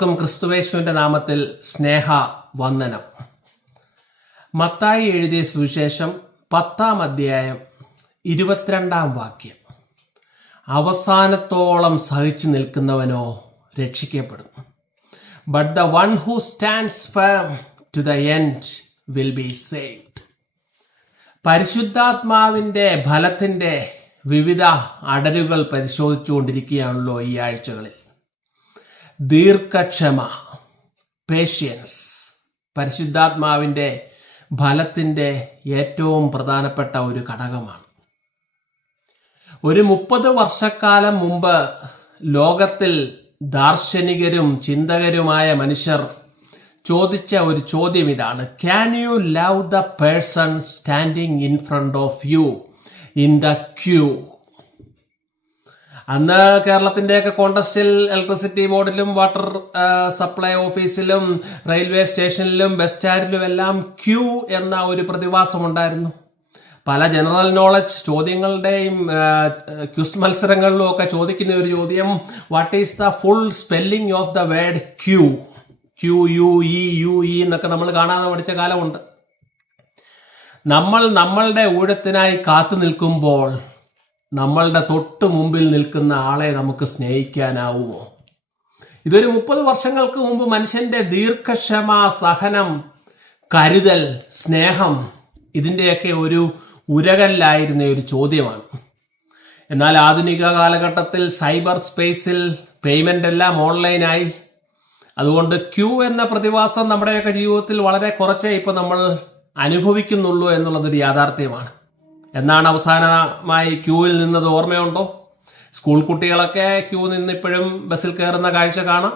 ഏവർക്കും ക്രിസ്തുയേശുവിന്റെ നാമത്തിൽ സ്നേഹ വന്ദനം. മത്തായി എഴുതിയ സുവിശേഷം 10-ാം അധ്യായം 22-ാം വാക്യം. അവസാനത്തോളം സഹിച്ചു നിൽക്കുന്നവനോ രക്ഷിക്കപ്പെടും. But the one who stands firm to the end will be saved. പരിശുദ്ധാത്മാവിന്റെ ഫലത്തിന്റെ വിവിധ അടരുകൾ പരിശോധിച്ചുകൊണ്ടിരിക്കുകയാണല്ലോ ഈ ആഴ്ചകളിൽ. ദീർഘക്ഷമ, പേഷ്യൻസ്, പരിശുദ്ധാത്മാവിന്റെ ഫലത്തിന്റെ ഏറ്റവും പ്രധാനപ്പെട്ട ഒരു ഘടകമാണ്. ഒരു 30 വർഷക്കാലം മുമ്പ് ലോകത്തിൽ ദാർശനികരും ചിന്തകരുമായ മനുഷ്യർ ചോദിച്ച ഒരു ചോദ്യം ഇതാണ്: can you love the person standing in front of you in the queue? അന്ന് കേരളത്തിന്റെയൊക്കെ കോണ്ടസ്റ്റിൽ ഇലക്ട്രിസിറ്റി ബോർഡിലും വാട്ടർ സപ്ലൈ ഓഫീസിലും റെയിൽവേ സ്റ്റേഷനിലും ബസ് സ്റ്റാൻഡിലും എല്ലാം ക്യൂ എന്ന ഒരു പ്രതിഭാസം ഉണ്ടായിരുന്നു. പല ജനറൽ നോളജ് ചോദ്യങ്ങളുടെയും ക്വിസ് മത്സരങ്ങളിലും ഒക്കെ ചോദിക്കുന്ന ഒരു ചോദ്യം: what is the full spelling of the word queue? QUE എന്നൊക്കെ നമ്മൾ കാണാതെ പഠിച്ച കാലമുണ്ട്. നമ്മൾ നമ്മളുടെ ഊഴത്തിനായി കാത്തു നിൽക്കുമ്പോൾ നമ്മളുടെ തൊട്ട് മുമ്പിൽ നിൽക്കുന്ന ആളെ നമുക്ക് സ്നേഹിക്കാനാവുമോ? ഇതൊരു 30 വർഷങ്ങൾക്ക് മുമ്പ് മനുഷ്യന്റെ ദീർഘക്ഷമ, സഹനം, കരുതൽ, സ്നേഹം, ഇതിൻ്റെയൊക്കെ ഒരു ഉരകല്ലായിരുന്ന ഒരു ചോദ്യമാണ്. എന്നാൽ ആധുനിക കാലഘട്ടത്തിൽ സൈബർ സ്പേസിൽ പേയ്മെന്റ് എല്ലാം ഓൺലൈനായി. അതുകൊണ്ട് ക്യൂ എന്ന പ്രതിഭാസം നമ്മുടെയൊക്കെ ജീവിതത്തിൽ വളരെ കുറച്ചേ ഇപ്പൊ നമ്മൾ അനുഭവിക്കുന്നുള്ളൂ എന്നുള്ളതൊരു യാഥാർത്ഥ്യമാണ്. എന്നാണ് അവസാനമായി ക്യൂവിൽ നിന്നത് ഓർമ്മയുണ്ടോ? സ്കൂൾ കുട്ടികളൊക്കെ ക്യൂ നിന്ന് ഇപ്പോഴും ബസ്സിൽ കയറുന്ന കാഴ്ച കാണാം.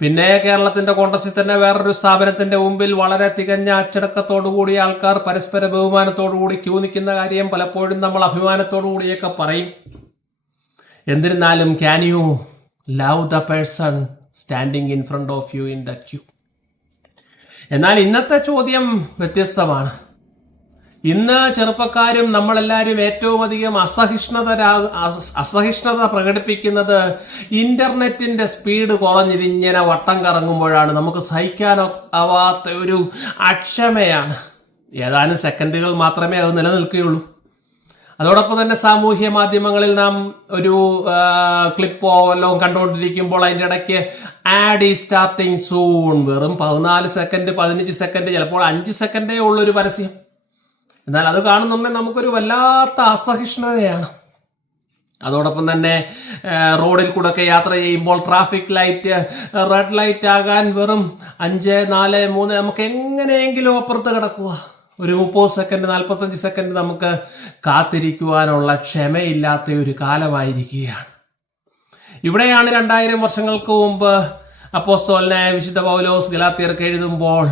പിന്നെ കേരളത്തിന്റെ കോണ്ടസ്റ്റിൽ തന്നെ വേറൊരു സ്ഥാപനത്തിന്റെ മുമ്പിൽ വളരെ തികഞ്ഞ അച്ചടക്കത്തോടുകൂടി ആൾക്കാർ പരസ്പര ബഹുമാനത്തോടുകൂടി ക്യൂ നിൽക്കുന്ന കാര്യം പലപ്പോഴും നമ്മൾ അഭിമാനത്തോടുകൂടിയൊക്കെ പറയും. എന്നിരുന്നാലും can you love the person standing in front of you in the queue? എന്നാൽ ഇന്നത്തെ ചോദ്യം വ്യത്യസ്തമാണ്. ഇന്ന് ചെറുപ്പക്കാരും നമ്മളെല്ലാവരും ഏറ്റവും അധികം അസഹിഷ്ണുത പ്രകടിപ്പിക്കുന്നത് ഇന്റർനെറ്റിന്റെ സ്പീഡ് കുറഞ്ഞിരിങ്ങനെ വട്ടം കറങ്ങുമ്പോഴാണ്. നമുക്ക് സഹിക്കാനാവാത്ത ഒരു അക്ഷമയാണ്. ഏതാനും സെക്കൻഡുകൾ മാത്രമേ അത് നിലനിൽക്കുകയുള്ളൂ. അതോടൊപ്പം തന്നെ സാമൂഹ്യ മാധ്യമങ്ങളിൽ നാം ഒരു ക്ലിപ്പോ വല്ലതും കണ്ടുകൊണ്ടിരിക്കുമ്പോൾ അതിൻ്റെ ഇടയ്ക്ക് ആഡ് ഈസ് സ്റ്റാർട്ടിങ് സൂൺ, വെറും 14 സെക്കൻഡ് 15 സെക്കൻഡ് ചിലപ്പോൾ 5 സെക്കൻഡേ ഉള്ളൊരു പരസ്യം. എന്നാൽ അത് കാണുന്നുണ്ടെങ്കിൽ നമുക്കൊരു വല്ലാത്ത അസഹിഷ്ണുതയാണ്. അതോടൊപ്പം തന്നെ റോഡിൽ കൂടെ ഒക്കെ യാത്ര ചെയ്യുമ്പോൾ ട്രാഫിക് ലൈറ്റ് റെഡ് ലൈറ്റ് ആകാൻ വെറും 5, 4, 3 നമുക്ക് എങ്ങനെയെങ്കിലും അപ്പുറത്ത് കിടക്കുക. ഒരു 30 സെക്കൻഡ് 45 സെക്കൻഡ് നമുക്ക് കാത്തിരിക്കുവാനുള്ള ക്ഷമയില്ലാത്ത ഒരു കാലമായിരിക്കുകയാണ്. ഇവിടെയാണ് 2000 വർഷങ്ങൾക്ക് മുമ്പ് അപ്പോസ്തലനായ വിശുദ്ധ പൗലോസ് ഗലാത്യർക്ക് എഴുതുമ്പോൾ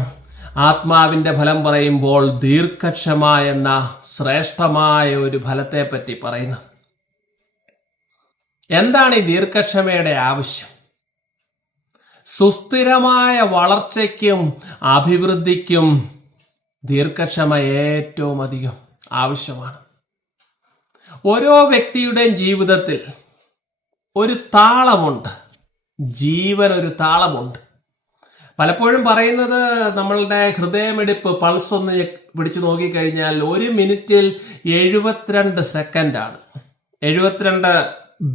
ആത്മാവിന്റെ ഫലം പറയുമ്പോൾ ദീർഘക്ഷമ എന്ന ശ്രേഷ്ഠമായ ഒരു ഫലത്തെ പറ്റി പറയുന്നത്. എന്താണ് ഈ ദീർഘക്ഷമയുടെ ആവശ്യം? സുസ്ഥിരമായ വളർച്ചയ്ക്കും അഭിവൃദ്ധിക്കും ദീർഘക്ഷമ ഏറ്റവും അധികം ആവശ്യമാണ്. ഓരോ വ്യക്തിയുടെയും ജീവിതത്തിൽ ഒരു താളമുണ്ട്, ജീവൻ ഒരു താളമുണ്ട്. പലപ്പോഴും പറയുന്നത് നമ്മളുടെ ഹൃദയമിടിപ്പ്, പൾസ് ഒന്ന് പിടിച്ചു നോക്കിക്കഴിഞ്ഞാൽ 1 മിനിറ്റിൽ 72 സെക്കൻഡാണ്. 72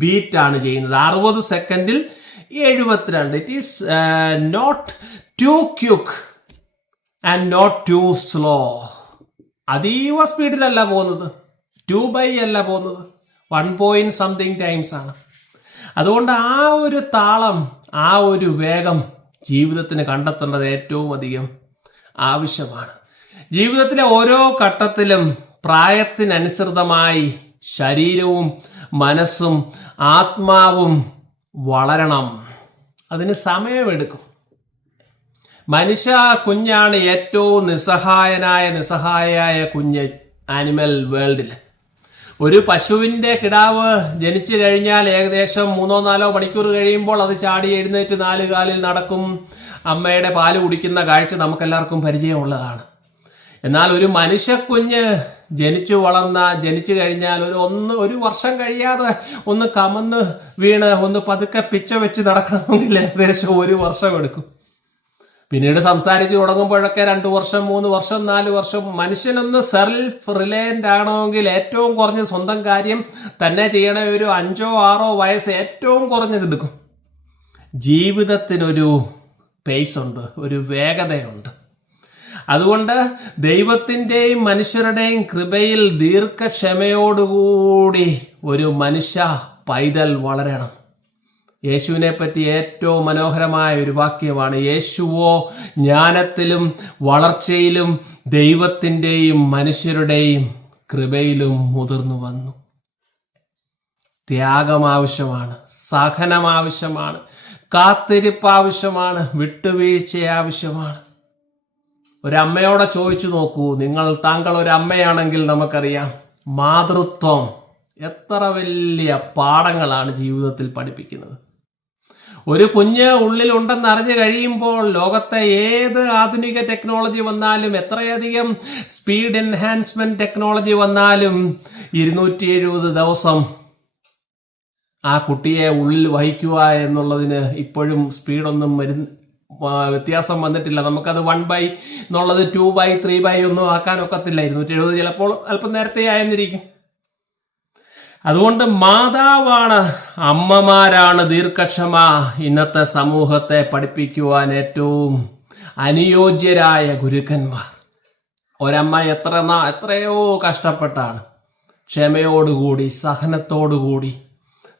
ബീറ്റാണ് ചെയ്യുന്നത്. 60 സെക്കൻഡിൽ 72. It is not too quick and not too slow. അതീവ സ്പീഡിലല്ല പോകുന്നത്, 2 അല്ല പോകുന്നത്, 1 ടൈംസ് ആണ്. അതുകൊണ്ട് ആ ഒരു താളം, ആ ഒരു വേഗം ജീവിതത്തിന് കണ്ടെത്തേണ്ടത് ഏറ്റവും അധികം ആവശ്യമാണ്. ജീവിതത്തിലെ ഓരോ ഘട്ടത്തിലും പ്രായത്തിനനുസൃതമായി ശരീരവും മനസ്സും ആത്മാവും വളരണം. അതിന് സമയമെടുക്കും. മനുഷ്യ കുഞ്ഞാണ് ഏറ്റവും നിസ്സഹായയായ കുഞ്ഞ് ആനിമൽ വേൾഡിൽ. ഒരു പശുവിന്റെ കിടാവ് ജനിച്ചു കഴിഞ്ഞാൽ ഏകദേശം 3-4 മണിക്കൂർ കഴിയുമ്പോൾ അത് ചാടി എഴുന്നേറ്റ് 4 കാലിൽ നടക്കും. അമ്മയുടെ പാല് കുടിക്കുന്ന കാഴ്ച നമുക്കെല്ലാവർക്കും പരിചയമുള്ളതാണ്. എന്നാൽ ഒരു മനുഷ്യക്കുഞ്ഞ് ജനിച്ചു കഴിഞ്ഞാൽ ഒരു വർഷം കഴിയാതെ ഒന്ന് കമന്ന് വീണ് ഒന്ന് പതുക്കെ പിച്ച വെച്ച് നടക്കണമെങ്കിൽ ഏകദേശം 1 വർഷം എടുക്കും. പിന്നീട് സംസാരിച്ച് തുടങ്ങുമ്പോഴൊക്കെ 2 വർഷം 3 വർഷം 4 വർഷം. മനുഷ്യനൊന്ന് സെൽഫ് റിലയന്റ് ആണെങ്കിൽ ഏറ്റവും കുറഞ്ഞ സ്വന്തം കാര്യം തന്നെ ചെയ്യണ ഒരു 5 6 വയസ്സ് ഏറ്റവും കുറഞ്ഞതെടുക്കും. ജീവിതത്തിനൊരു പേസ് ഉണ്ട്, ഒരു വേഗതയുണ്ട്. അതുകൊണ്ട് ദൈവത്തിൻ്റെയും മനുഷ്യരുടെയും കൃപയിൽ ദീർഘക്ഷമയോടുകൂടി ഒരു മനുഷ്യ പൈതൽ വളരണം. യേശുവിനെ പറ്റി ഏറ്റവും മനോഹരമായ ഒരു വാക്യമാണ്, യേശുവോ ജ്ഞാനത്തിലും വളർച്ചയിലും ദൈവത്തിൻ്റെയും മനുഷ്യരുടെയും കൃപയിലും മുതിർന്നു വന്നു. ത്യാഗം ആവശ്യമാണ്, സഹനം ആവശ്യമാണ്, കാത്തിരിപ്പ് ആവശ്യമാണ്, വിട്ടുവീഴ്ച ആവശ്യമാണ്. ഒരമ്മയോടെ ചോദിച്ചു നോക്കൂ, താങ്കൾ ഒരു അമ്മയാണെങ്കിൽ നമുക്കറിയാം മാതൃത്വം എത്ര വലിയ പാഠങ്ങളാണ് ജീവിതത്തിൽ പഠിപ്പിക്കുന്നത്. ഒരു കുഞ്ഞ് ഉള്ളിലുണ്ടെന്ന് അറിഞ്ഞു കഴിയുമ്പോൾ ലോകത്തെ ഏത് ആധുനിക ടെക്നോളജി വന്നാലും, എത്രയധികം സ്പീഡ് എൻഹാൻസ്മെന്റ് ടെക്നോളജി വന്നാലും 270 ദിവസം ആ കുട്ടിയെ ഉള്ളിൽ വഹിക്കുക എന്നുള്ളതിന് ഇപ്പോഴും സ്പീഡൊന്നും വ്യത്യാസം വന്നിട്ടില്ല. നമുക്കത് 1/, 2/, 3/, ഒന്നും ആക്കാനൊക്കത്തില്ല. 270 ചിലപ്പോൾ അല്പം നേരത്തെ ആയെന്നിരിക്കും. അതുകൊണ്ട് മാതാവാണ്, അമ്മമാരാണ് ദീർഘക്ഷമ ഇന്നത്തെ സമൂഹത്തെ പഠിപ്പിക്കുവാൻ ഏറ്റവും അനുയോജ്യരായ ഗുരുക്കന്മാർ. ഒരമ്മ എത്രയോ കഷ്ടപ്പെട്ടാണ് ക്ഷമയോടുകൂടി, സഹനത്തോടുകൂടി,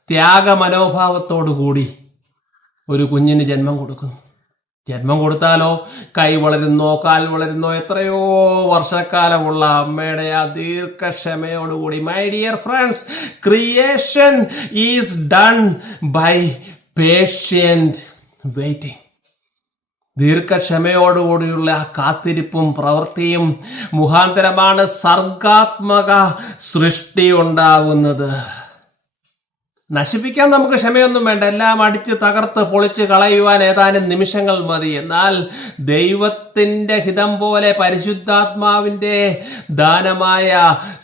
ത്യാഗമനോഭാവത്തോടുകൂടി ഒരു കുഞ്ഞിന് ജന്മം കൊടുക്കുന്നു. ജന്മം കൊടുത്താലോ കൈ വളരുന്നോ കാൽ വളരുന്നോ എത്രയോ വർഷക്കാലമുള്ള അമ്മയുടെ ആ ദീർഘക്ഷമയോടുകൂടി. My dear friends, creation is done by patient waiting. ദീർഘക്ഷമയോടുകൂടിയുള്ള കാത്തിരിപ്പും പ്രവൃത്തിയും മുഖാന്തരമാണ് സർഗാത്മക സൃഷ്ടി ഉണ്ടാകുന്നത്. നശിപ്പിക്കാൻ നമുക്ക് ക്ഷമയൊന്നും വേണ്ട, എല്ലാം അടിച്ച് തകർത്ത് പൊളിച്ച് കളയുവാൻ ഏതാനും നിമിഷങ്ങൾ മതി. എന്നാൽ ദൈവത്തിന്റെ ഹിതം പോലെ പരിശുദ്ധാത്മാവിന്റെ ദാനമായ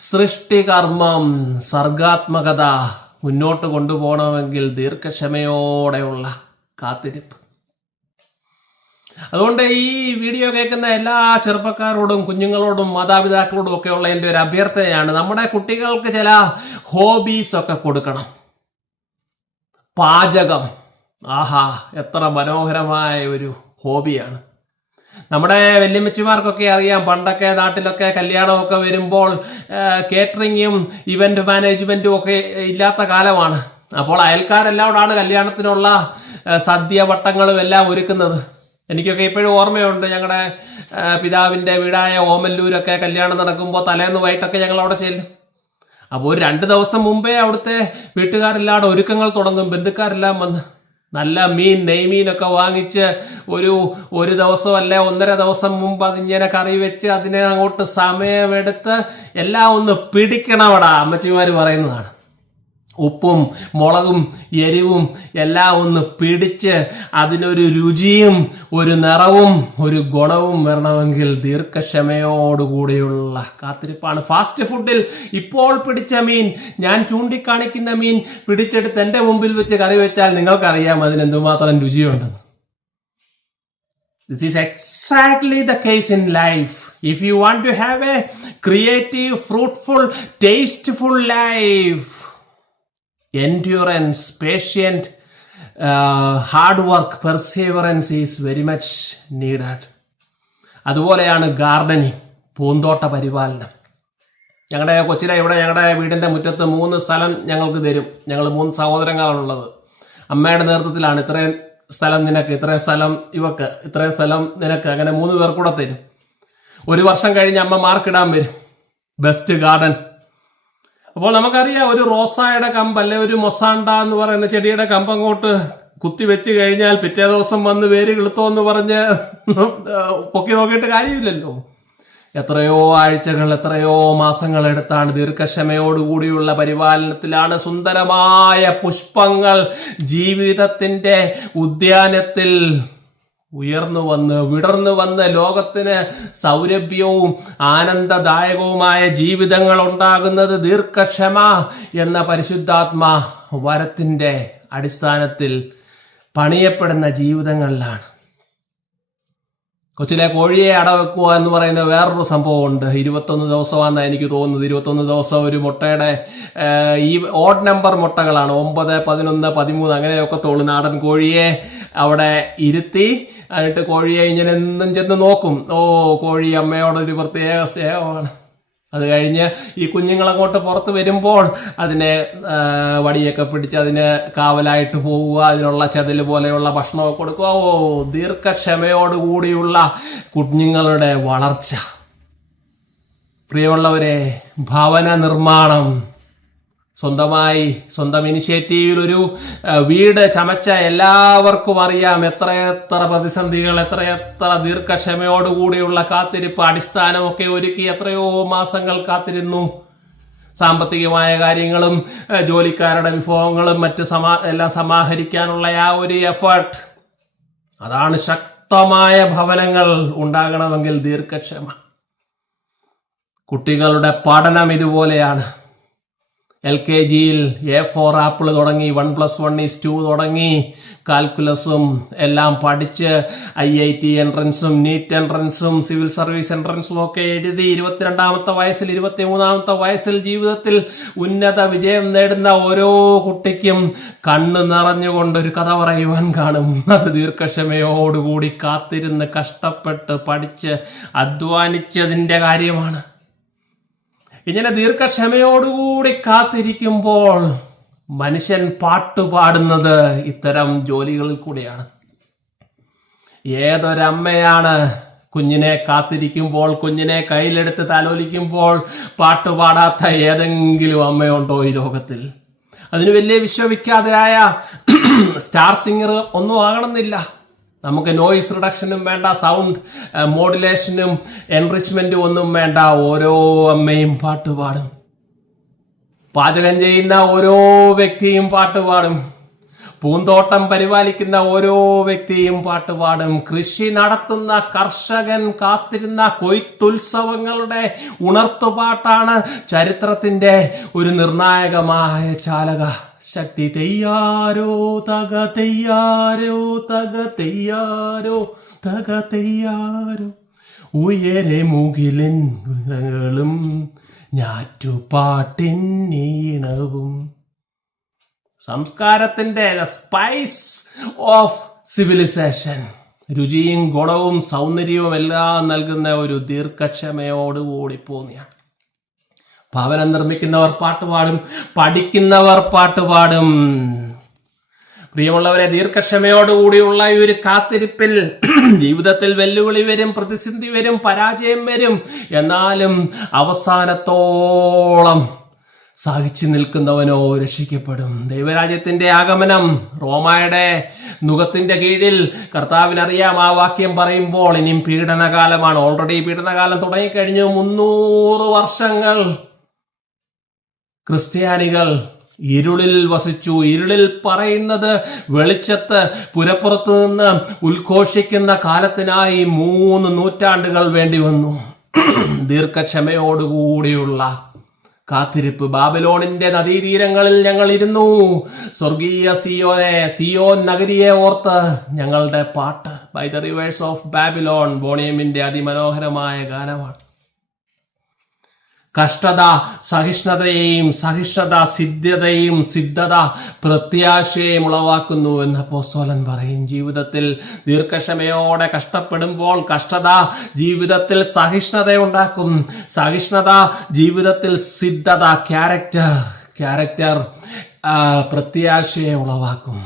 സൃഷ്ടികർമ്മം, സർഗാത്മകത മുന്നോട്ട് കൊണ്ടുപോകണമെങ്കിൽ ദീർഘക്ഷമയോടെയുള്ള കാത്തിരിപ്പ്. അതുകൊണ്ട് ഈ വീഡിയോ കേൾക്കുന്ന എല്ലാ ചെറുപ്പക്കാരോടും കുഞ്ഞുങ്ങളോടും മാതാപിതാക്കളോടും ഒക്കെ ഉള്ള എൻ്റെ ഒരു അഭ്യർത്ഥനയാണ്, നമ്മുടെ കുട്ടികൾക്ക് ചില ഹോബീസ് ഒക്കെ കൊടുക്കണം. പാചകം, ആഹാ എത്ര മനോഹരമായ ഒരു ഹോബിയാണ്. നമ്മുടെ വല്യമ്മച്ചിമാർക്കൊക്കെ അറിയാം, പണ്ടൊക്കെ നാട്ടിലൊക്കെ കല്യാണമൊക്കെ വരുമ്പോൾ കേറ്ററിങ്ങും ഇവന്റ് മാനേജ്മെന്റും ഒക്കെ ഇല്ലാത്ത കാലമാണ്. അപ്പോൾ അയൽക്കാരെല്ലാവരാണ് കല്യാണത്തിനുള്ള സദ്യ വട്ടങ്ങളും എല്ലാം ഒരുക്കുന്നത്. എനിക്കൊക്കെ ഇപ്പോഴും ഓർമ്മയുണ്ട്, ഞങ്ങളുടെ പിതാവിൻ്റെ വീടായ ഓമല്ലൂരൊക്കെ കല്യാണം നടക്കുമ്പോൾ തലേന്ന് വൈകിട്ടൊക്കെ ഞങ്ങൾ അവിടെ ചെല്ലും. അപ്പോൾ ഒരു 2 ദിവസം മുമ്പേ അവിടുത്തെ വീട്ടുകാരെല്ലാം ഒരുക്കങ്ങൾ തുടങ്ങും. ബന്ധുക്കാരെല്ലാം വന്ന് നല്ല നെയ്മീനൊക്കെ വാങ്ങിച്ച് ഒരു ദിവസം അല്ലെ 1.5 ദിവസം മുമ്പ് അതിങ്ങനെ കറി വെച്ച് അതിനെ അങ്ങോട്ട് സമയമെടുത്ത് എല്ലാം ഒന്ന് പിടിക്കണവടാ അമ്മച്ചിമാർ പറയുന്നതാണ്. ഉപ്പും മുളകും എരിവും എല്ലാം ഒന്ന് പിടിച്ച് അതിനൊരു രുചിയും ഒരു നിറവും ഒരു ഗുണവും വരണമെങ്കിൽ ദീർഘക്ഷമയോടുകൂടിയുള്ള കാത്തിരിപ്പാണ്. ഫാസ്റ്റ് ഫുഡിൽ ഇപ്പോൾ പിടിച്ച മീൻ, ഞാൻ ചൂണ്ടിക്കാണിക്കുന്ന മീൻ പിടിച്ചെടുത്ത് എൻ്റെ മുമ്പിൽ വെച്ച് കറി വെച്ചാൽ നിങ്ങൾക്കറിയാം അതിനെന്തുമാത്രം രുചിയുണ്ടെന്ന്. This is exactly the case in life. If you want to have a creative, fruitful, tasteful life, endurance, patient, hard work, perseverance is very much needed. അതുപോലെയാണ് ഗാർഡനിങ്, പൂന്തോട്ട പരിപാലനം. ഞങ്ങളുടെ കൊച്ചിലെ ഇവിടെ ഞങ്ങളുടെ വീടിൻ്റെ മുറ്റത്ത് 3 സ്ഥലം ഞങ്ങൾക്ക് തരും. ഞങ്ങൾ 3 സഹോദരങ്ങളാണുള്ളത്. അമ്മയുടെ നേതൃത്വത്തിലാണ് ഇത്രയും സ്ഥലം നിനക്ക്, ഇത്രയും സ്ഥലം ഇവക്ക്, ഇത്രയും സ്ഥലം നിനക്ക്, അങ്ങനെ 3 പേർ കൂടെ തരും. 1 വർഷം കഴിഞ്ഞ് അമ്മ മാർക്കിടാൻ വരും, ബെസ്റ്റ് ഗാർഡൻ. അപ്പോൾ നമുക്കറിയാം, ഒരു റോസായുടെ കമ്പ് അല്ലെ ഒരു മൊസാണ്ട എന്ന് പറയുന്ന ചെടിയുടെ കമ്പ് അങ്ങോട്ട് കുത്തി വെച്ച് കഴിഞ്ഞാൽ പിറ്റേ ദിവസം വന്ന് വേര് കിളുത്തോ എന്ന് പറഞ്ഞ് പൊക്കി നോക്കിയിട്ട് കാര്യമില്ലല്ലോ. എത്രയോ ആഴ്ചകൾ, എത്രയോ മാസങ്ങൾ എടുത്താണ് ദീർഘക്ഷമയോടുകൂടിയുള്ള പരിപാലനത്തിലാണ് സുന്ദരമായ പുഷ്പങ്ങൾ ജീവിതത്തിന്റെ ഉദ്യാനത്തിൽ ഉയർന്നു വന്ന് വിടർന്നു വന്ന് ലോകത്തിന് സൗരഭ്യവും ആനന്ദദായകവുമായ ജീവിതങ്ങൾ ഉണ്ടാകുന്നത് ദീർഘക്ഷമ എന്ന പരിശുദ്ധാത്മ വരത്തിന്റെ അടിസ്ഥാനത്തിൽ പണിയപ്പെടുന്ന ജീവിതങ്ങളിലാണ്. കൊച്ചിലെ കോഴിയെ അടവെക്കുക എന്ന് പറയുന്ന വേറൊരു സംഭവമുണ്ട്. 21 ദിവസമാണെന്നാണ് എനിക്ക് തോന്നുന്നത്. 21 ദിവസം ഒരു മുട്ടയുടെ ഈ ഓഡ് നമ്പർ മുട്ടകളാണ്, 9, 11, 13 അങ്ങനെയൊക്കെ തോളു നാടൻ കോഴിയെ അവിടെ ഇരുത്തി എന്നിട്ട് കോഴിയെ ഇങ്ങനെ എന്നും ചെന്ന് നോക്കും. കോഴി അമ്മയോടൊരു പ്രത്യേക സ്നേഹമാണ്. അത് കഴിഞ്ഞ് ഈ കുഞ്ഞുങ്ങളങ്ങോട്ട് പുറത്ത് വരുമ്പോൾ അതിനെ വടിയൊക്കെ പിടിച്ച് അതിന് കാവലായിട്ട് പോവുക, അതിനുള്ള ചതില് പോലെയുള്ള ഭക്ഷണമൊക്കെ കൊടുക്കുക. ദീർഘക്ഷമയോടുകൂടിയുള്ള കുഞ്ഞുങ്ങളുടെ വളർച്ച. പ്രിയമുള്ളവരെ, ഭവന നിർമ്മാണം, സ്വന്തം ഇനിഷ്യേറ്റീവിൽ ഒരു വീട് ചമച്ച എല്ലാവർക്കും അറിയാം എത്രയെത്ര പ്രതിസന്ധികൾ, എത്രയെത്ര ദീർഘക്ഷമയോടുകൂടിയുള്ള കാത്തിരിപ്പ്, അടിസ്ഥാനമൊക്കെ ഒരുക്കി എത്രയോ മാസങ്ങൾ കാത്തിരുന്നു. സാമ്പത്തികമായ കാര്യങ്ങളും ജോലിക്കാരുടെ വിഭവങ്ങളും മറ്റ് എല്ലാം സമാഹരിക്കാനുള്ള ആ ഒരു എഫേർട്ട്. അതാണ് ശക്തമായ ഭവനങ്ങൾ ഉണ്ടാകണമെങ്കിൽ ദീർഘക്ഷമ. കുട്ടികളുടെ പഠനം ഇതുപോലെയാണ്. LKGയിൽ A4 ആപ്പിൾ തുടങ്ങി, 1+1=2 തുടങ്ങി, കാൽക്കുലസും എല്ലാം പഠിച്ച് IIT എൻട്രൻസും നീറ്റ് എൻട്രൻസും സിവിൽ സർവീസ് എൻട്രൻസും ഒക്കെ എഴുതി 22-ാമത്തെ വയസ്സിൽ 23-ാമത്തെ വയസ്സിൽ ജീവിതത്തിൽ ഉന്നത വിജയം നേടുന്ന ഓരോ കുട്ടിക്കും കണ്ണ് നിറഞ്ഞുകൊണ്ടൊരു കഥ പറയുവാൻ കാണും. അത് ദീർഘക്ഷമയോടുകൂടി കാത്തിരുന്ന് കഷ്ടപ്പെട്ട് പഠിച്ച് അധ്വാനിച്ചതിൻ്റെ കാര്യമാണ്. ഇങ്ങനെ ദീർഘക്ഷമയോടുകൂടി കാത്തിരിക്കുമ്പോൾ മനുഷ്യൻ പാട്ടുപാടുന്നത് ഇത്തരം ജോലികളിൽ കൂടിയാണ്. ഏതൊരമ്മയാണ് കുഞ്ഞിനെ കാത്തിരിക്കുമ്പോൾ, കുഞ്ഞിനെ കയ്യിലെടുത്ത് താലോലിക്കുമ്പോൾ പാട്ടുപാടാത്ത ഏതെങ്കിലും അമ്മയുണ്ടോ ഈ ലോകത്തിൽ? അതിന് വലിയ വിശ്വവിഖ്യാതരായ സ്റ്റാർ സിംഗർ ഒന്നും ആകണമെന്നില്ല. നമുക്ക് നോയിസ് റിഡക്ഷനും വേണ്ട, സൗണ്ട് മോഡുലേഷനും എൻറിച്ച്മെന്റും ഒന്നും വേണ്ട. ഓരോ അമ്മയും പാട്ടുപാടും. പാചകം ചെയ്യുന്ന ഓരോ വ്യക്തിയും പാട്ടുപാടും. പൂന്തോട്ടം പരിപാലിക്കുന്ന ഓരോ വ്യക്തിയും പാട്ടുപാടും. കൃഷി നടത്തുന്ന കർഷകൻ കാത്തിരുന്ന കൊയ്ത്തുത്സവങ്ങളുടെ ഉണർത്തുപാട്ടാണ് ചരിത്രത്തിന്റെ ഒരു നിർണായകമായ ചാലക ശക്തി. തെയ്യാരോ തക തെയ്യാരോ തക തെയ്യാരോ തക തെയ്യാരോ ഉയരെ മുകിലും ഞാറ്റുപാട്ടിൻ ഈണവും. സംസ്കാരത്തിന്റെ സ്പൈസ് ഓഫ് സിവിലൈസേഷൻ, രുചിയും ഗുണവും സൗന്ദര്യവും എല്ലാം നൽകുന്ന ഒരു ദീർഘക്ഷമയോടുകൂടി പോന്നെയാണ്. ഭവനം നിർമ്മിക്കുന്നവർ പാട്ടുപാടും, പഠിക്കുന്നവർ പാട്ടുപാടും. പ്രിയമുള്ളവരെ, ദീർഘക്ഷമയോടുകൂടിയുള്ള ഈ ഒരു കാത്തിരിപ്പിൽ ജീവിതത്തിൽ വെല്ലുവിളി വരും, പ്രതിസന്ധി വരും, പരാജയം വരും. എന്നാലും അവസാനത്തോളം സഹിച്ചു നിൽക്കുന്നവനോ രക്ഷിക്കപ്പെടും. ദൈവരാജ്യത്തിന്റെ ആഗമനം റോമായുടെ നുകത്തിന്റെ കീഴിൽ കർത്താവിനറിയാം. ആ വാക്യം പറയുമ്പോൾ ഇനിയും പീഡനകാലമാണ്. ഓൾറെഡി പീഡനകാലം തുടങ്ങിക്കഴിഞ്ഞു. 300 വർഷങ്ങൾ ക്രിസ്ത്യാനികൾ ഇരുളിൽ വസിച്ചു. ഇരുളിൽ പറയുന്നത് വെളിച്ചത്ത് പുരപ്പുറത്ത് നിന്ന് ഉദ്ഘോഷിക്കുന്ന കാലത്തിനായി 3 നൂറ്റാണ്ടുകൾ വേണ്ടി വന്നു. ദീർഘക്ഷമയോടുകൂടിയുള്ള കാത്തിരിപ്പ്. ബാബിലോണിന്റെ നദീതീരങ്ങളിൽ ഞങ്ങൾ ഇരുന്നു. സ്വർഗീയ സിയോൻ നഗരിയെ ഓർത്ത് ഞങ്ങളുടെ പാട്ട്. By the rivers of Babylon, ബോണിയമിന്റെ അതിമനോഹരമായ ഗാനമാണ്. കഷ്ടത സഹിഷ്ണുതയെയും, സഹിഷ്ണുത സിദ്ധതയും, സിദ്ധത പ്രത്യാശയും ഉളവാക്കുന്നു എന്ന് അപ്പോസ്തലൻ പറയും. ജീവിതത്തിൽ ദീർഘക്ഷമയോടെ കഷ്ടപ്പെടുമ്പോൾ കഷ്ടത ജീവിതത്തിൽ സഹിഷ്ണുത ഉണ്ടാക്കും. സഹിഷ്ണുത ജീവിതത്തിൽ സിദ്ധത, ക്യാരക്ടർ പ്രത്യാശയെ ഉളവാക്കും.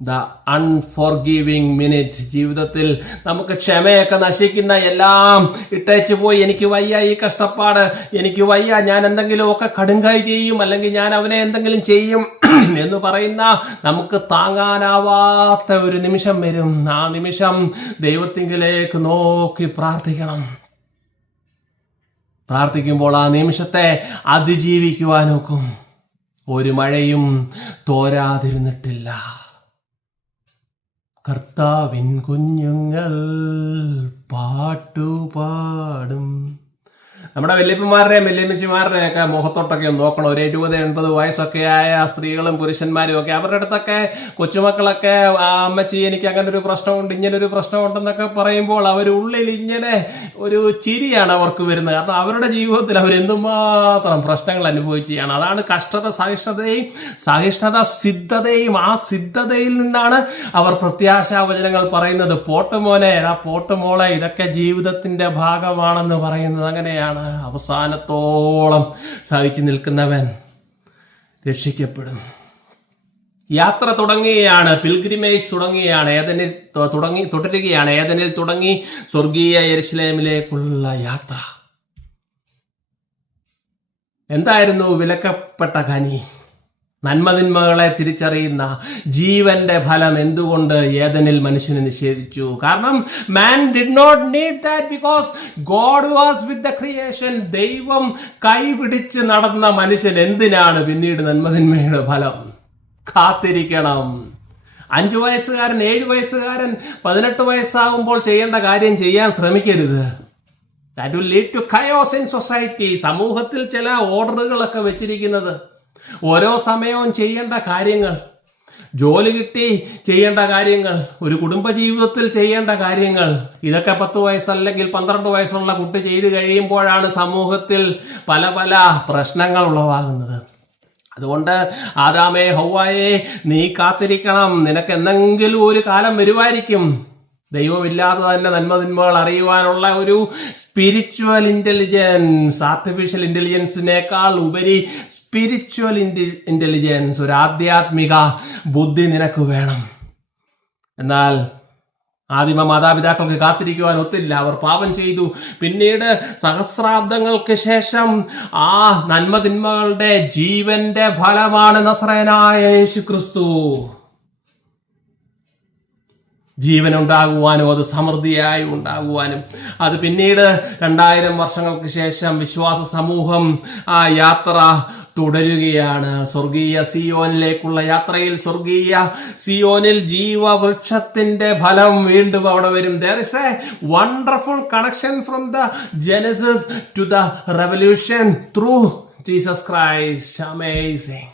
The unforgiving minute. ജീവിതത്തിൽ നമുക്ക് ക്ഷമയൊക്കെ നശിക്കുന്ന എല്ലാം ഇട്ടേച്ച് പോയി, എനിക്ക് വയ്യ ഈ കഷ്ടപ്പാട്, എനിക്ക് വയ്യ, ഞാൻ എന്തെങ്കിലുമൊക്കെ കടുങ്കായി ചെയ്യും, അല്ലെങ്കിൽ ഞാൻ അവനെ എന്തെങ്കിലും ചെയ്യും എന്ന് പറയുന്ന നമുക്ക് താങ്ങാനാവാത്ത ഒരു നിമിഷം വരും. ആ നിമിഷം ദൈവത്തിങ്കിലേക്ക് നോക്കി പ്രാർത്ഥിക്കണം. പ്രാർത്ഥിക്കുമ്പോൾ ആ നിമിഷത്തെ അതിജീവിക്കുവാൻ നോക്കും. ഒരു മഴയും തോരാതിരുന്നിട്ടില്ല. കർത്താവിൻ കുഞ്ഞുങ്ങൾ പാട്ടുപാടും. നമ്മുടെ വല്യപ്പന്മാരുടെയും വല്യമ്മച്ചിമാരുടെയും ഒക്കെ മുഖത്തോട്ടൊക്കെ ഒന്ന് നോക്കണം. ഒരു 70-80 വയസ്സൊക്കെ ആയ സ്ത്രീകളും പുരുഷന്മാരും ഒക്കെ അവരുടെ അടുത്തൊക്കെ കൊച്ചുമക്കളൊക്കെ അമ്മച്ചി എനിക്ക് അങ്ങനെ ഒരു പ്രശ്നമുണ്ട് ഇങ്ങനൊരു പ്രശ്നമുണ്ടെന്നൊക്കെ പറയുമ്പോൾ അവരുള്ളിൽ ഇങ്ങനെ ഒരു ചിരിയാണ് അവർക്ക് വരുന്നത്. കാരണം അവരുടെ ജീവിതത്തിൽ അവരെന്തുമാത്രം പ്രശ്നങ്ങൾ അനുഭവിക്കുകയാണ്. അതാണ് കഷ്ടത സഹിഷ്ണുത സിദ്ധതയും. ആ സിദ്ധതയിൽ നിന്നാണ് അവർ പ്രത്യാശാവചനങ്ങൾ പറയുന്നത്. പോട്ടുമോനെ പോട്ടുമോളെ ഇതൊക്കെ ജീവിതത്തിന്റെ ഭാഗമാണെന്ന് പറയുന്നത് അങ്ങനെയാണ്. അവസാനത്തോളം സഹിച്ചു നിൽക്കുന്നവൻ രക്ഷിക്കപ്പെടും. യാത്ര തുടങ്ങുകയാണ്, പിൽഗ്രിമേജ് തുടങ്ങുകയാണ്, തുടരുകയാണ്. ഏദനിൽ തുടങ്ങി സ്വർഗീയ യെരുശലേമിലേക്കുള്ള യാത്ര. എന്തായിരുന്നു വിലക്കപ്പെട്ട ഖനി? നന്മതിന്മകളെ തിരിച്ചറിയുന്ന ജീവന്റെ ഫലം എന്തുകൊണ്ട് ഏദനിൽ മനുഷ്യന് നിഷേധിച്ചു? കാരണം man did not need that because God was with the creation. ദൈവം കൈപിടിച്ച് നടന്ന മനുഷ്യൻ എന്തിനാണ് പിന്നീട് നന്മതിന്മയുടെ ഫലം? കാത്തിരിക്കണം. 5 വയസ്സുകാരൻ 7 വയസ്സുകാരൻ 18 വയസ്സാകുമ്പോൾ ചെയ്യേണ്ട കാര്യം ചെയ്യാൻ ശ്രമിക്കരുത്. That will lead to chaos in society. സമൂഹത്തിൽ ചില ഓർഡറുകളൊക്കെ വെച്ചിരിക്കുന്നത്, ഓരോ സമയവും ചെയ്യേണ്ട കാര്യങ്ങൾ, ജോലി കിട്ടി ചെയ്യേണ്ട കാര്യങ്ങൾ, ഒരു കുടുംബജീവിതത്തിൽ ചെയ്യേണ്ട കാര്യങ്ങൾ, ഇതൊക്കെ 10 വയസ്സല്ലെങ്കിൽ 12 വയസ്സുള്ള കുട്ടി ചെയ്ത് കഴിയുമ്പോഴാണ് സമൂഹത്തിൽ പല പല പ്രശ്നങ്ങൾ ഉളവാകുന്നത്. അതുകൊണ്ട് ആദാമേ ഹൗവായേ നീ കാത്തിരിക്കണം. നിനക്ക് എന്തെങ്കിലും ഒരു കാലം വരുമായിരിക്കും ദൈവമില്ലാതെ തന്നെ നന്മതിന്മകൾ അറിയുവാനുള്ള ഒരു സ്പിരിച്വൽ ഇന്റലിജൻസ്. ആർട്ടിഫിഷ്യൽ ഇന്റലിജൻസിനേക്കാൾ ഉപരി സ്പിരിച്വൽ ഇന്റലിജൻസ്, ഒരു ആധ്യാത്മിക ബുദ്ധി നിനക്ക് വേണം. എന്നാൽ ആദിമ മാതാപിതാക്കൾക്ക് കാത്തിരിക്കുവാൻ ഒത്തില്ല. അവർ പാപം ചെയ്തു. പിന്നീട് സഹസ്രാബ്ദങ്ങൾക്ക് ശേഷം ആ നന്മതിന്മകളുടെ ജീവന്റെ ഫലമാണ് നസറേയനായ യേശുക്രിസ്തു. ജീവൻ ഉണ്ടാകുവാനും അത് സമൃദ്ധിയായി ഉണ്ടാകുവാനും അത് പിന്നീട് 2000 വർഷങ്ങൾക്ക് ശേഷം വിശ്വാസ സമൂഹം ആ യാത്ര തുടരുകയാണ്. സ്വർഗീയ സിയോനിലേക്കുള്ള യാത്രയിൽ സ്വർഗീയ സിയോനിൽ ജീവവൃക്ഷത്തിന്റെ ഫലം വീണ്ടും അവിടെ വരും. There is a wonderful connection from the Genesis to the Revolution through Jesus Christ. Amazing.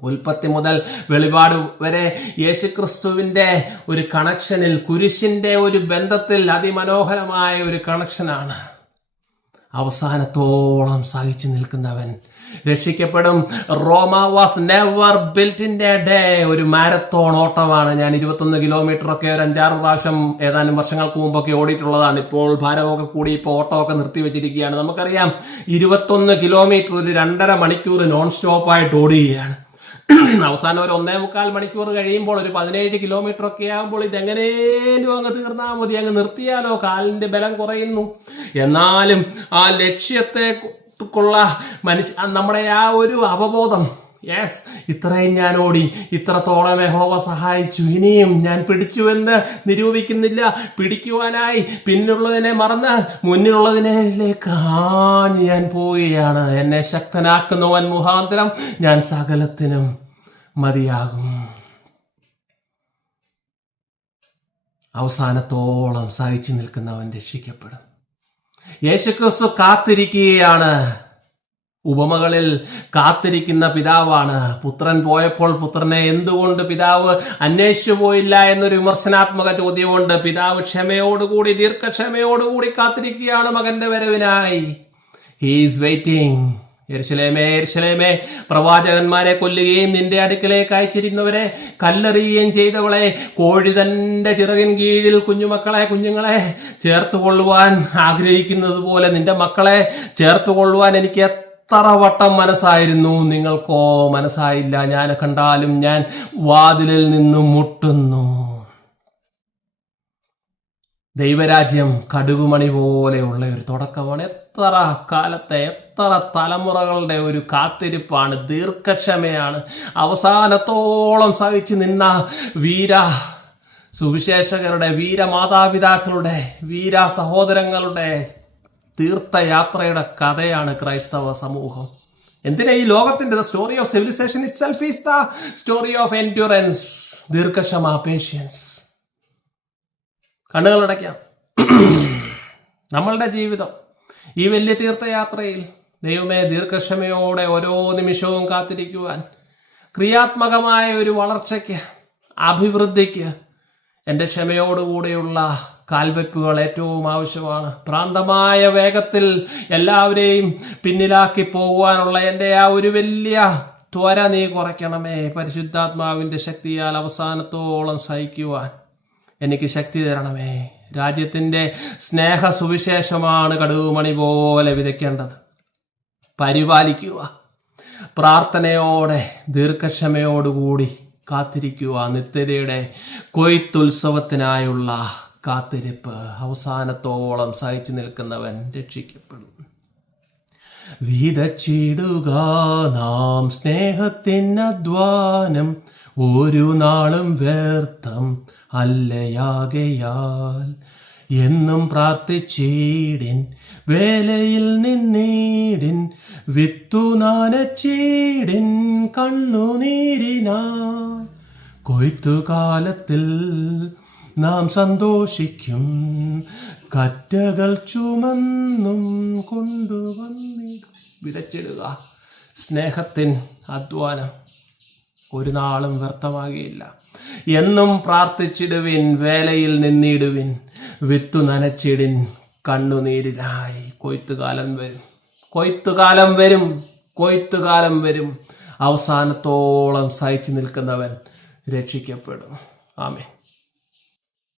ഉൽപ്പത്തി മുതൽ വെളിപാട് വരെ യേശുക്രിസ്തുവിന്റെ ഒരു കണക്ഷനിൽ, കുരിശിന്റെ ഒരു ബന്ധത്തിൽ അതിമനോഹരമായ ഒരു കണക്ഷനാണ്. അവസാനത്തോളം സഹിച്ചു നിൽക്കുന്നവൻ രക്ഷിക്കപ്പെടും. Rome was never built in a day. ഒരു മാരത്തോൺ ഓട്ടമാണ്. ഞാൻ 21 കിലോമീറ്ററൊക്കെ ഒരു 5-6 പ്രാവശ്യം ഏതാനും വർഷങ്ങൾക്ക് മുമ്പൊക്കെ ഓടിയിട്ടുള്ളതാണ്. ഇപ്പോൾ ഭാരമൊക്കെ കൂടി ഇപ്പോൾ ഓട്ടമൊക്കെ നിർത്തിവെച്ചിരിക്കുകയാണ്. നമുക്കറിയാം 21 കിലോമീറ്റർ ഒരു 2.5 മണിക്കൂർ നോൺ സ്റ്റോപ്പായിട്ട് ഓടുകയാണ്. അവസാനം ഒരു 1.25 മണിക്കൂർ കഴിയുമ്പോൾ ഒരു 17 കിലോമീറ്റർ ഒക്കെ ആകുമ്പോൾ ഇതെങ്ങനെയും അങ്ങ് തീർന്നാൽ മതി, അങ്ങ് നിർത്തിയാലോ, കാലിന്റെ ബലം കുറയുന്നു. എന്നാലും ആ ലക്ഷ്യത്തെക്കുള്ള നമ്മുടെ ആ ഒരു അവബോധം, യെസ് ഇത്രയും ഞാൻ ഓടി, ഇത്രത്തോളം യഹോവ സഹായിച്ചു, ഇനിയും ഞാൻ പിടിച്ചുവെന്ന് നിരൂപിക്കുന്നില്ല. പിടിക്കുവാനായി പിന്നുള്ളതിനെ മറന്ന് മുന്നിലുള്ളതിലേക്ക് ഞാൻ പോവുകയാണ്. എന്നെ ശക്തനാക്കുന്നവൻ മുഖാന്തരം ഞാൻ സകലത്തിനും മതിയാകും. അവസാനത്തോളം സഹിച്ചു നിൽക്കുന്നവൻ രക്ഷിക്കപ്പെടും. യേശുക്രിസ്തു കാത്തിരിക്കുകയാണ്. ഉപമകളിൽ കാത്തിരിക്കുന്ന പിതാവാണ്. പുത്രൻ പോയപ്പോൾ പുത്രനെ എന്തുകൊണ്ട് പിതാവ് അന്വേഷിച്ചു പോയില്ല എന്നൊരു വിമർശനാത്മക ചോദ്യമുണ്ട്. പിതാവ് ക്ഷമയോടുകൂടി ദീർഘക്ഷമയോടുകൂടി കാത്തിരിക്കുകയാണ് മകന്റെ വരവിനായി. He is waiting. യെരുശലേമേ യെരുശലേമേ, പ്രവാചകന്മാരെ കൊല്ലുകയും നിന്റെ അടുക്കലേക്ക് അയച്ചിരുന്നവരെ കല്ലെറിയുകയും ചെയ്തവളെ, കോഴി തന്റെ ചിറകിൻ കീഴിൽ കുഞ്ഞുങ്ങളെ ചേർത്തുകൊള്ളുവാൻ ആഗ്രഹിക്കുന്നത് പോലെ നിന്റെ മക്കളെ ചേർത്തുകൊള്ളുവാൻ എനിക്ക് എത്ര വട്ടം മനസ്സായിരുന്നു, നിങ്ങൾക്കോ മനസ്സായില്ല. ഞാൻ കണ്ടാലും ഞാൻ വാതിലിൽ നിന്നും മുട്ടുന്നു. ദൈവരാജ്യം കടുകുമണി പോലെയുള്ള ഒരു തുടക്കമാണ്. എത്ര കാലത്തെ, എത്ര തലമുറകളുടെ ഒരു കാത്തിരിപ്പാണ്, ദീർഘക്ഷമയാണ്. അവസാനത്തോളം സഹിച്ചു നിന്ന വീര സുവിശേഷകരുടെ, വീരമാതാപിതാക്കളുടെ, വീര സഹോദരങ്ങളുടെ തീർത്ഥയാത്രയുടെ കഥയാണ് ക്രൈസ്തവ സമൂഹം. എന്തിനാ ഈ ലോകത്തിന്റെ story of civilization itself is the story of endurance, ദീർഘക്ഷമ, പേഷ്യൻസ്. കണ്ണുകളടയ്ക്കാം. നമ്മളുടെ ജീവിതം ഈ വലിയ തീർത്ഥയാത്രയിൽ ദൈവമേ ദീർഘക്ഷമയോടെ ഓരോ നിമിഷവും കാത്തിരിക്കുവാൻ, ക്രിയാത്മകമായ ഒരു വളർച്ചയ്ക്ക്, അഭിവൃദ്ധിക്ക് എൻ്റെ ക്ഷമയോടുകൂടെയുള്ള കാൽവെപ്പുകൾ ഏറ്റവും ആവശ്യമാണ്. ഭ്രാന്തമായ വേഗത്തിൽ എല്ലാവരെയും പിന്നിലാക്കി പോകുവാനുള്ള എൻ്റെ ആ ഒരു വലിയ ത്വര നീ കുറയ്ക്കണമേ. പരിശുദ്ധാത്മാവിൻ്റെ ശക്തിയാൽ അവസാനത്തോളം സഹിക്കുവാൻ എനിക്ക് ശക്തി തരണമേ. രാജ്യത്തിൻ്റെ സ്നേഹ സുവിശേഷമാണ് കടുകുമണി പോലെ വിതയ്ക്കേണ്ടത്. പരിപാലിക്കുക, പ്രാർത്ഥനയോടെ ദീർഘക്ഷമയോടുകൂടി കാത്തിരിക്കുക. നിത്യതയുടെ കൊയ്ത്തുത്സവത്തിനായുള്ള കാത്തിരിപ്പ്. അവസാനത്തോളം സഹിച്ചു നിൽക്കുന്നവൻ രക്ഷിക്കപ്പെടും. വിതച്ചിടുക നാം സ്നേഹത്തിനധ്വാനം, ഒരു നാളും വ്യർത്ഥം അല്ലയാകയാൽ. എന്നും പ്രാർത്ഥിച്ചീടിൻ, വേലയിൽ നിന്നീടിൻ, വിത്തു നനച്ചീടിൻ കണ്ണുനീരിനാൽ. കൊയ്ത്തുകാലത്തിൽ നാം സന്തോഷിക്കും, കറ്റകൾ ചുമന്നും കൊണ്ടുവന്നിടും. വിതച്ചിടുക സ്നേഹത്തിൻ അധ്വാനം, ഒരു നാളും വ്യർത്ഥമാകിയില്ല. എന്നും പ്രാർത്ഥിച്ചിടുവിൻ, വേലയിൽ നിന്നിടുവിൻ, വിത്തു നനച്ചിടിൻ കണ്ണുനീരിലായി. കൊയ്ത്തുകാലം വരും, കൊയ്ത്തുകാലം വരും, കൊയ്ത്തുകാലം വരും. അവസാനത്തോളം സഹിച്ചു നിൽക്കുന്നവൻ രക്ഷിക്കപ്പെടും. ആമേൻ.